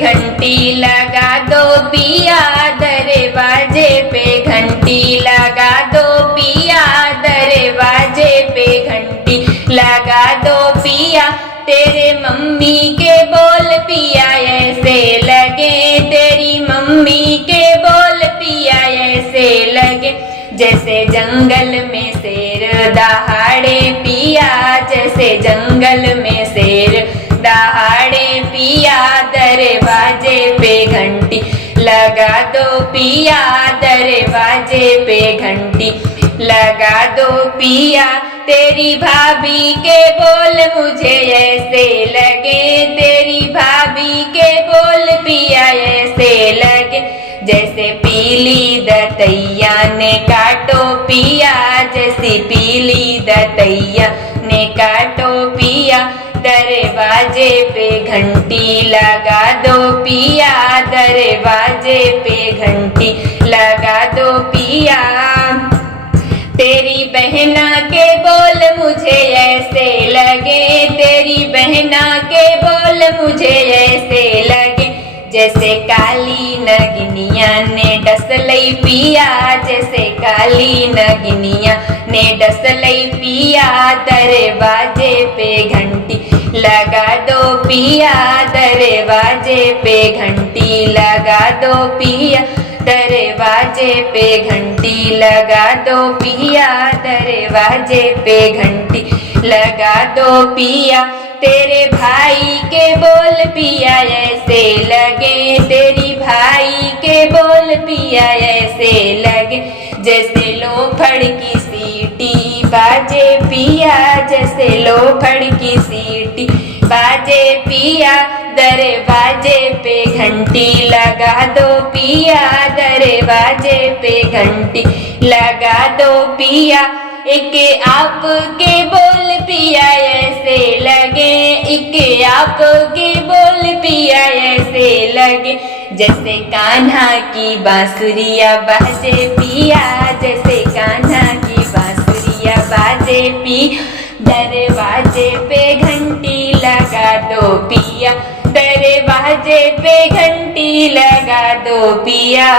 घंटी लगा दो पिया, दरवाजे पे घंटी लगा दो पिया, दरवाजे पे घंटी लगा दो पिया। तेरे मम्मी के बोल पिया ऐसे लगे, तेरी मम्मी के बोल पिया ऐसे लगे, जैसे जंगल में शेर दहाड़े पिया, जैसे जंगल में शेर दहाड़े पिया। दरवाजे पे घंटी लगा दो पिया, दरवाजे पे घंटी लगा दो पिया। तेरी भाभी के बोल मुझे ऐसे लगे, तेरी भाभी के बोल पिया ऐसे लगे, जैसे पीली दतैया ने काटो पिया, जैसी पीली दतैया ने काटो पिया। दरवाजे पे घंटी लगा दो पिया, दरवाजे पे घंटी लगा दो पिया। तेरी बहना के बोल मुझे ऐसे लगे, तेरी बहना के बोल मुझे ऐसे लगे, जैसे काली नगनिया ने डसलई पिया, जैसे काली नगनिया ने डसलई पिया। दरवाजे पे घंटी लगा दो पिया, दरवाजे पे घंटी लगा दो पिया, दरवाजे पे घंटी लगा दो पिया, दरवाजे पे घंटी लगा दो पिया। तेरे भाई के बोल पिया ऐसे लगे, तेरी भाई के बोल पिया ऐसे लगे, जैसे लोफड़ की सीटी बाजे पिया, जैसे लोफड़ की सीटी बाजे पिया। दरवाजे पे घंटी लगा दो पिया, दरवाजे पे घंटी लगा दो पिया। एक आपके बोल पिया ऐसे लगे, एक आपके बोल पिया ऐसे लगे, जैसे कान्हा की बांसुरिया बाजे पिया, जैसे कान्हा की बांसुरिया बाजे पिया। दरवाजे पे घंटी लगा दो पिया, दरवाजे पे घंटी लगा दो पिया।